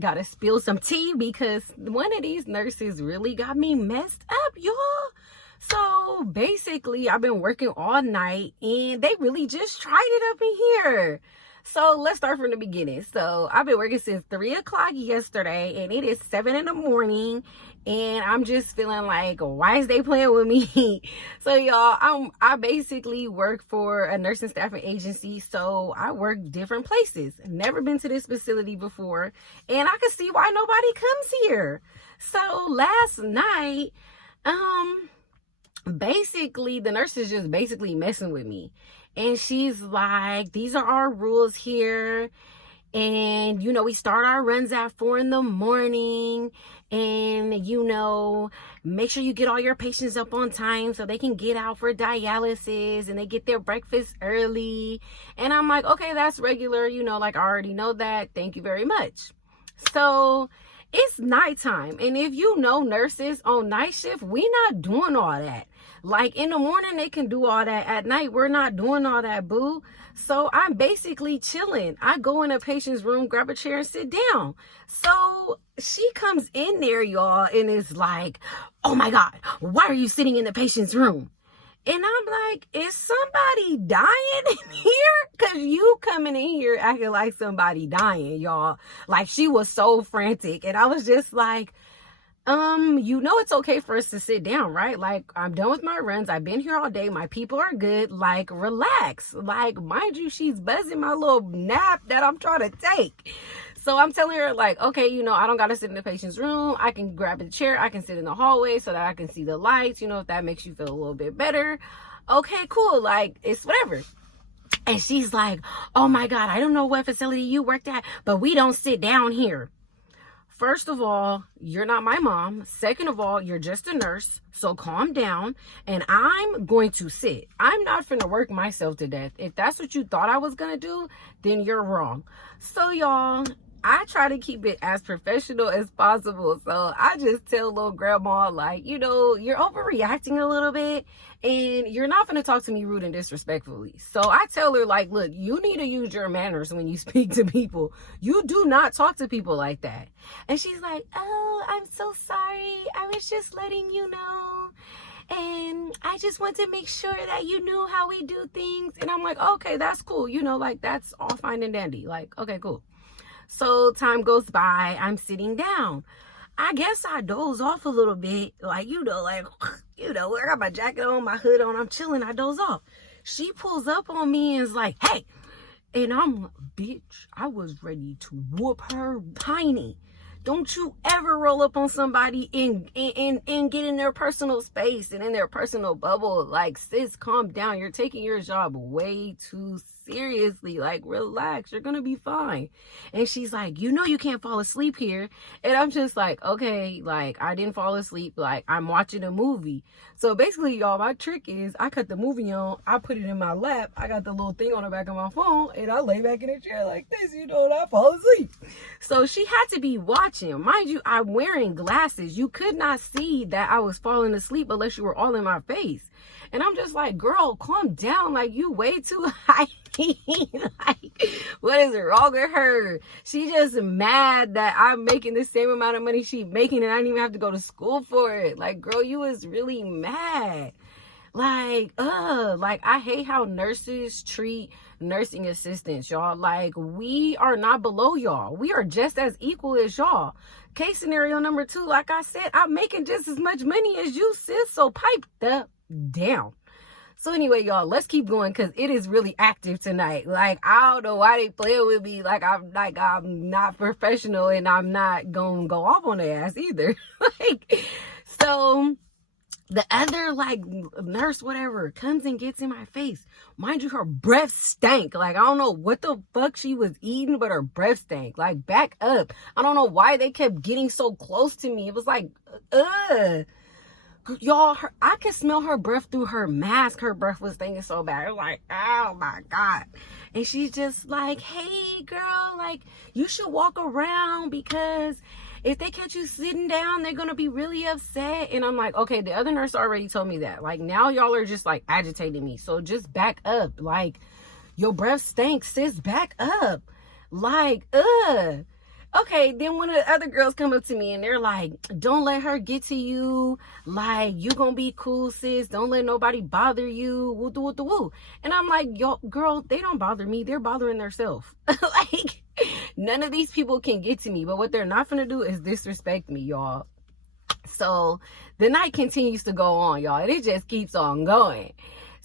gotta spill some tea because one of these nurses really got me messed up, y'all. So basically, I've been working all night and they really just tried it up in here. So let's start from the beginning. So I've been working since 3 o'clock yesterday and it is 7 in the morning. And I'm just feeling like, why is they playing with me? So y'all, I basically work for a nursing staffing agency. So I work different places. Never been to this facility before. And I can see why nobody comes here. So last night, basically the nurse is just basically messing with me. And she's like, these are our rules here. And, we start our runs at 4 in the morning. And, make sure you get all your patients up on time so they can get out for dialysis and they get their breakfast early. And I'm like, okay, that's regular. I already know that. Thank you very much. So it's nighttime. And if nurses on night shift, we not doing all that. Like in the morning, they can do all that. At night, we're not doing all that, boo. So I'm basically chilling. I go in a patient's room, grab a chair and sit down. So she comes in there, y'all, and is like, oh my God, why are you sitting in the patient's room? And I'm like, is somebody dying in here? Because you coming in here acting like somebody dying, y'all. Like she was so frantic. And I was just like, it's okay for us to sit down, right? Like, I'm done with my runs. I've been here all day. My people are good. Like, relax. Like, mind you, she's buzzing my little nap that I'm trying to take. So I'm telling her, like, okay, I don't got to sit in the patient's room. I can grab a chair. I can sit in the hallway so that I can see the lights, if that makes you feel a little bit better. Okay, cool. Like, it's whatever. And she's like, oh my God, I don't know what facility you worked at, but we don't sit down here. First of all, you're not my mom. Second of all, you're just a nurse. So calm down. And I'm going to sit. I'm not finna work myself to death. If that's what you thought I was going to do, then you're wrong. So y'all, I try to keep it as professional as possible. So I just tell little grandma, like, you're overreacting a little bit. And you're not going to talk to me rude and disrespectfully. So I tell her, like, look, you need to use your manners when you speak to people. You do not talk to people like that. And she's like, oh, I'm so sorry. I was just letting you know. And I just want to make sure that you knew how we do things. And I'm like, okay, that's cool. That's all fine and dandy. Like, okay, cool. So time goes by. I'm sitting down. I guess I doze off a little bit. I got my jacket on, my hood on. I'm chilling. I doze off. She pulls up on me and is like, hey. And I'm like, bitch, I was ready to whoop her tiny. Don't you ever roll up on somebody and get in their personal space and in their personal bubble. Like, sis, calm down. You're taking your job way too seriously. Like, relax. You're gonna be fine. And she's like, you can't fall asleep here. And I'm just like, okay, like, I didn't fall asleep. Like, I'm watching a movie. So basically, y'all, my trick is I cut the movie on, I put it in my lap, I got the little thing on the back of my phone, and I lay back in the chair like this, and I fall asleep. So she had to be watching. Mind you, I'm wearing glasses. You could not see that I was falling asleep unless you were all in my face. And I'm just like, girl, calm down. Like, you way too high. Like, what is wrong with her? She just mad that I'm making the same amount of money she's making and I didn't even have to go to school for it. Like, girl, you was really mad. Like, I hate how nurses treat nursing assistants, y'all. Like, we are not below y'all. We are just as equal as y'all. Case scenario number 2, like I said, I'm making just as much money as you, sis. So pipe the down. So anyway, y'all, let's keep going because it is really active tonight. Like, I don't know why they play with me. Like, I'm not professional and I'm not gonna go off on their ass either. So the other, nurse, whatever, comes and gets in my face. Mind you, her breath stank. Like, I don't know what the fuck she was eating, but her breath stank. Like, back up. I don't know why they kept getting so close to me. It was like, ugh. Y'all, I could smell her breath through her mask. Her breath was stinking so bad. It was like, oh my God. And she's just like, hey girl, like, you should walk around because if they catch you sitting down, they're gonna be really upset. And I'm like, okay, the other nurse already told me that. Like, now y'all are just like agitating me. So just back up. Like, your breath stinks, sis, back up. Like, ugh. Okay, then one of the other girls come up to me and they're like, don't let her get to you. Like, you gonna be cool, sis. Don't let nobody bother you. Woo, woo, woo, woo. And I'm like, yo, girl, they don't bother me. They're bothering themselves. Like, none of these people can get to me. But what they're not gonna do is disrespect me, y'all. So the night continues to go on, y'all. And it just keeps on going.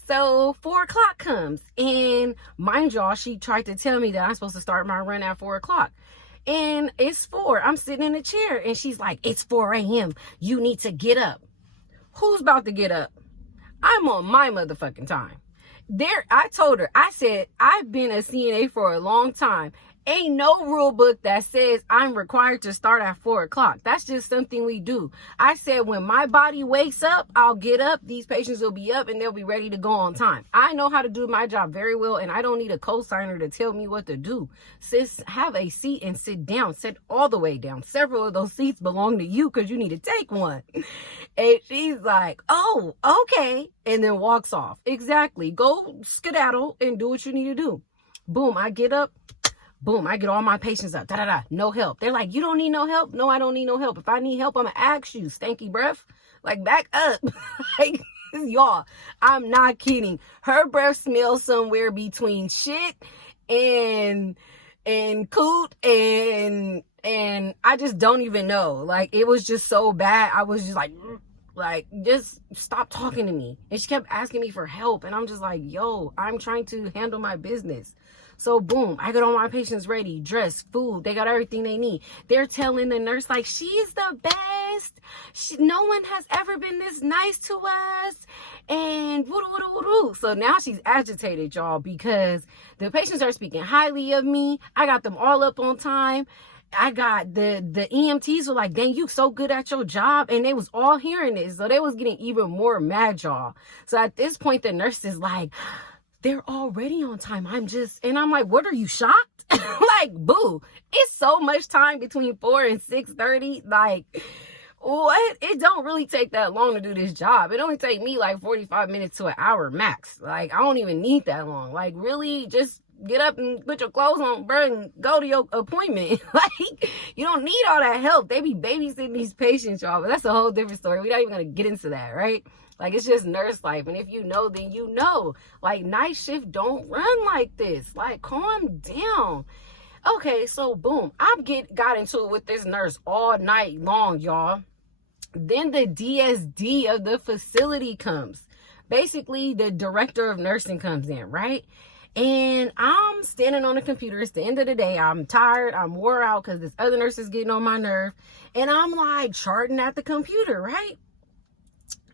So 4 o'clock comes. And mind y'all, she tried to tell me that I'm supposed to start my run at 4 o'clock. And it's 4. I'm sitting in a chair and she's like, it's 4 a.m. You need to get up. Who's about to get up? I'm on my motherfucking time. I told her, I said, I've been a CNA for a long time. Ain't no rule book that says I'm required to start at 4 o'clock. That's just something we do. I said, when my body wakes up, I'll get up. These patients will be up and they'll be ready to go on time. I know how to do my job very well, and I don't need a co-signer to tell me what to do. Sis, have a seat and sit down. Sit all the way down. Several of those seats belong to you because you need to take one. And she's like, oh, okay. And then walks off. Exactly. Go skedaddle and do what you need to do. Boom, I get up. Boom, I get all my patients up. Da-da-da. No help. They're like, you don't need no help? No, I don't need no help. If I need help, I'm going to ask you, stanky breath. Like, back up. Like, y'all, I'm not kidding. Her breath smells somewhere between shit and coot and I just don't even know. Like, it was just so bad. I was just like, just stop talking to me. And she kept asking me for help. And I'm just like, yo, I'm trying to handle my business. So boom, I get all my patients ready, dressed, food. They got everything they need. They're telling the nurse, like, she's the best. No one has ever been this nice to us. And woo-doo-woo-doo-woo-doo. So now she's agitated, y'all, because the patients are speaking highly of me. I got them all up on time. I got the EMTs were like, dang, you so good at your job. And they was all hearing this. So they was getting even more mad, y'all. So at this point, the nurse is like, they're already on time. And I'm like, what, are you shocked? Like, boo, it's so much time between 4 and 6:30. Like, what? It don't really take that long to do this job. It only take me like 45 minutes to an hour max. Like, I don't even need that long. Like, really, just get up and put your clothes on, bro, and go to your appointment. Like, you don't need all that help. They be babysitting these patients, y'all. But that's a whole different story. We're not even going to get into that, right? Like, it's just nurse life. And if you know, then you know. Like, night shift don't run like this. Like, calm down. Okay, so boom. I got into it with this nurse all night long, y'all. Then the DSD of the facility comes. Basically, the director of nursing comes in, right? And I'm standing on the computer. It's the end of the day. I'm tired. I'm wore out because this other nurse is getting on my nerve. And I'm like charting at the computer, right?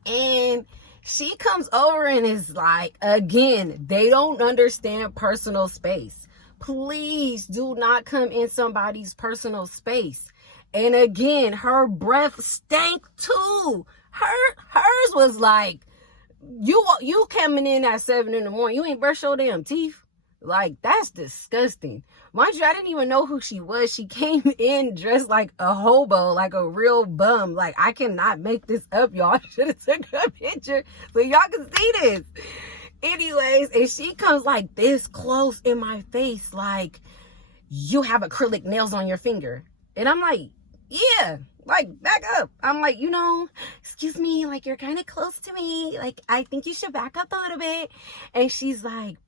And she comes over and is like, again, they don't understand personal space. Please do not come in somebody's personal space. And again, her breath stank too. Hers was like, you coming in at 7 in the morning. You ain't brush your damn teeth. Like, that's disgusting. Mind you, I didn't even know who she was. She came in dressed like a hobo, like a real bum. Like, I cannot make this up, y'all. I should have took a picture so y'all can see this. Anyways, and she comes like this close in my face, like, you have acrylic nails on your finger. And I'm like, yeah, like, back up. I'm like, excuse me, like, you're kind of close to me. Like, I think you should back up a little bit. And she's like,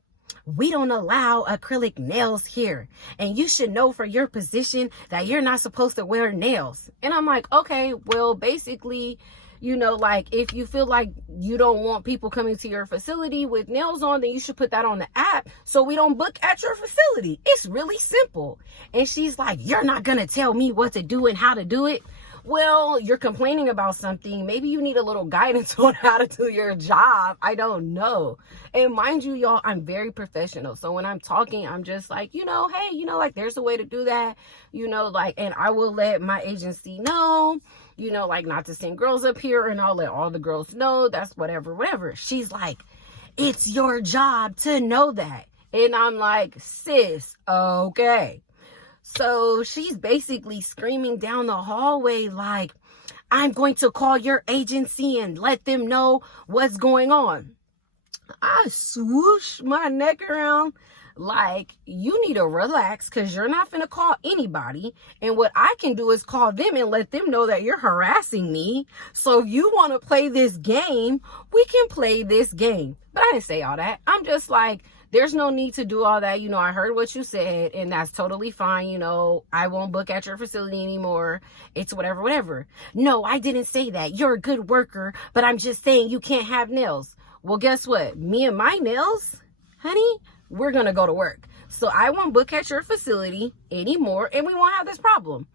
we don't allow acrylic nails here. And you should know for your position that you're not supposed to wear nails. And I'm like, okay, well, basically, like, if you feel like you don't want people coming to your facility with nails on, then you should put that on the app so we don't book at your facility. It's really simple. And she's like, you're not going to tell me what to do and how to do it. Well, you're complaining about something. Maybe you need a little guidance on how to do your job. I don't know. And mind you, y'all, I'm very professional. So when I'm talking, I'm just like, hey, like, there's a way to do that, like, and I will let my agency know, like, not to send girls up here, and I'll let all the girls know. That's whatever. She's like, it's your job to know that. And I'm like, sis, okay. So she's basically screaming down the hallway like, I'm going to call your agency and let them know what's going on. I swoosh my neck around. Like, you need to relax because you're not finna call anybody. And what I can do is call them and let them know that you're harassing me. So if you want to play this game, we can play this game. But I didn't say all that. I'm just like, there's no need to do all that. You know, I heard what you said, and that's totally fine. You know, I won't book at your facility anymore. It's whatever, whatever. No, I didn't say that. You're a good worker, but I'm just saying you can't have nails. Well, guess what? Me and my nails, honey, we're going to go to work. So I won't book at your facility anymore, and we won't have this problem.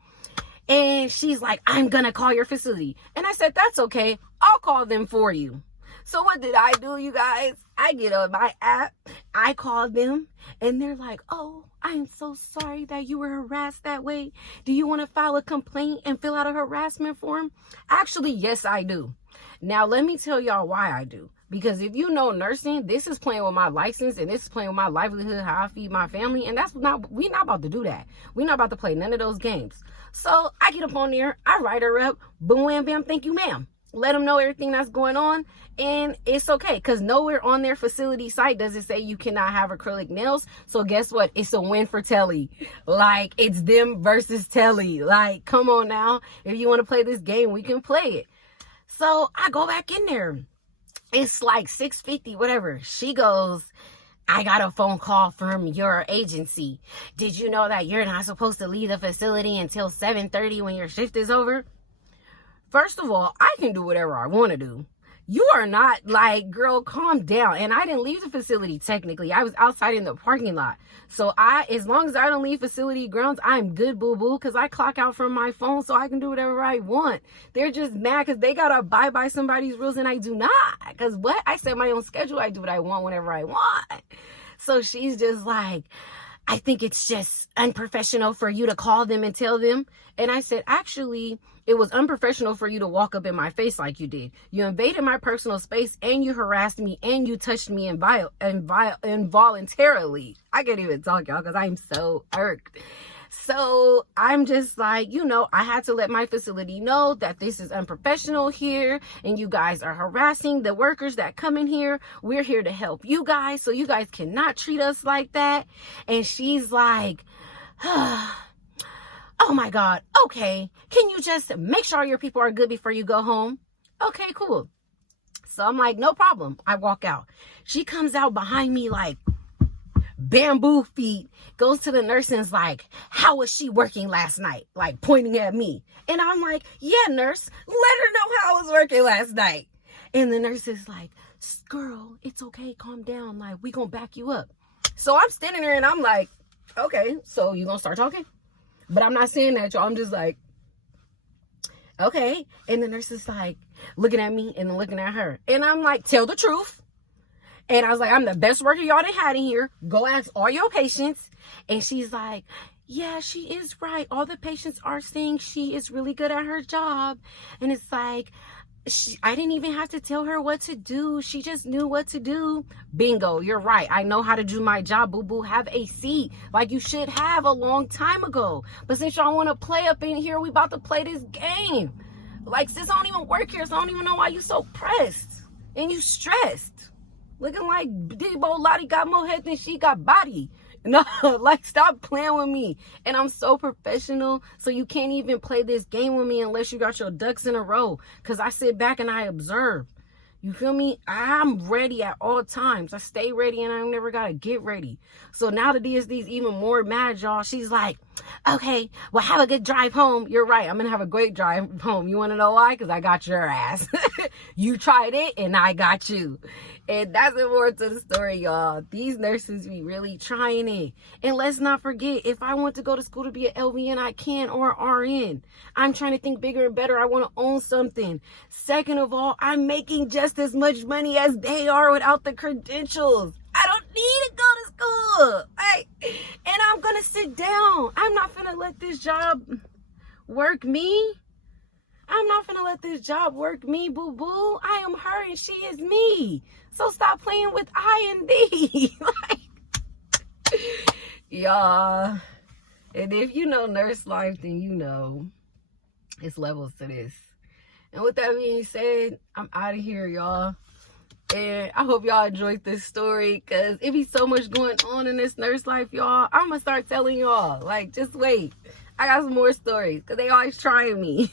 And she's like, I'm going to call your facility. And I said, that's okay. I'll call them for you. So what did I do, you guys? I get on my app, I called them, and they're like, oh, I'm so sorry that you were harassed that way. Do you want to file a complaint and fill out a harassment form? Actually, yes, I do. Now, let me tell y'all why I do. Because if you know nursing, this is playing with my license, and this is playing with my livelihood, how I feed my family, and we're not about to do that. We're not about to play none of those games. So I get up on there, I write her up, boom, wham, bam, thank you, ma'am. Let them know everything that's going on, and it's okay, because nowhere on their facility site does it say you cannot have acrylic nails. So guess what? It's a win for Telly. Like, it's them versus Telly. Like, come on now. If you want to play this game, we can play it. So I go back in there. It's like 6:50, whatever. She goes, I got a phone call from your agency. Did you know that you're not supposed to leave the facility until 7:30 when your shift is over? First of all, I can do whatever I want to do. You are not, like, girl, calm down. And I didn't leave the facility technically. I was outside in the parking lot. So as long as I don't leave facility grounds, I'm good, boo-boo, because I clock out from my phone so I can do whatever I want. They're just mad because they got to abide by somebody's rules and I do not. Because what? I set my own schedule. I do what I want whenever I want. So she's just like, I think it's just unprofessional for you to call them and tell them. And I said, actually, it was unprofessional for you to walk up in my face like you did. You invaded my personal space and you harassed me and you touched me involuntarily. I can't even talk, y'all, because I'm so irked. So I'm just like, you know, I had to let my facility know that this is unprofessional here and you guys are harassing the workers that come in here. We're here to help you guys, so you guys cannot treat us like that. And she's like, oh my God, okay. Can you just make sure your people are good before you go home? Okay, cool. So I'm like, no problem. I walk out. She comes out behind me like bamboo feet, goes to the nurse and is like, how was she working last night? Like, pointing at me. And I'm like, yeah, nurse, let her know how I was working last night. And the nurse is like, girl, it's okay, calm down. Like, we gonna back you up. So I'm standing there and I'm like, okay, so you gonna start talking? But I'm not saying that, y'all. I'm just like, okay. And the nurse is like looking at me and then looking at her. And I'm like, tell the truth. And I was like, I'm the best worker y'all done had in here. Go ask all your patients. And she's like, yeah, she is right. All the patients are saying she is really good at her job. And it's like, I didn't even have to tell her what to do. She just knew what to do. Bingo, you're right. I know how to do my job, boo-boo. Have a seat like you should have a long time ago. But since y'all want to play up in here, we about to play this game. Like, sis, I don't even work here, so I don't even know why you so pressed. And you stressed. Looking like Debo Lottie got more head than she got body. No, like, stop playing with me. And I'm so professional, so you can't even play this game with me unless you got your ducks in a row. Because I sit back and I observe. You feel me? I'm ready at all times. I stay ready and I never got to get ready. So now the DSD's even more mad, y'all. She's like, okay, well, have a good drive home. You're right. I'm going to have a great drive home. You want to know why? Because I got your ass. You tried it and I got you. And that's the more to the story, y'all. These nurses be really trying it. And let's not forget, if I want to go to school to be an LVN, I can, or RN. I'm trying to think bigger and better. I want to own something. Second of all, I'm making just as much money as they are without the credentials. I don't need to go to school. And I'm going to sit down. I'm not going to let this job work me. I'm not gonna let this job work me, boo-boo. I am her and she is me. So stop playing with I and thee. Like, y'all. And if you know nurse life, then you know it's levels to this. And with that being said, I'm out of here, y'all. And I hope y'all enjoyed this story, because it be so much going on in this nurse life, y'all. I'm gonna start telling y'all, like, just wait. I got some more stories, because they always trying me.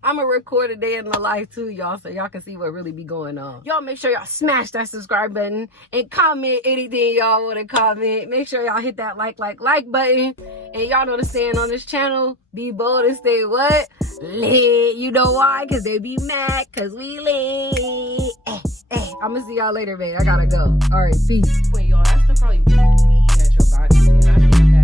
I'm gonna record a day in the life too, y'all, so y'all can see what really be going on. Y'all make sure y'all smash that subscribe button and comment anything y'all want to comment. Make sure y'all hit that like button. And y'all know the saying on this channel, be bold and stay what? Lit. You know why? Because they be mad, because we lit. I'm gonna see y'all later, man. I gotta go. All right, peace. Wait, y'all, that's the probably weed at your body. And I think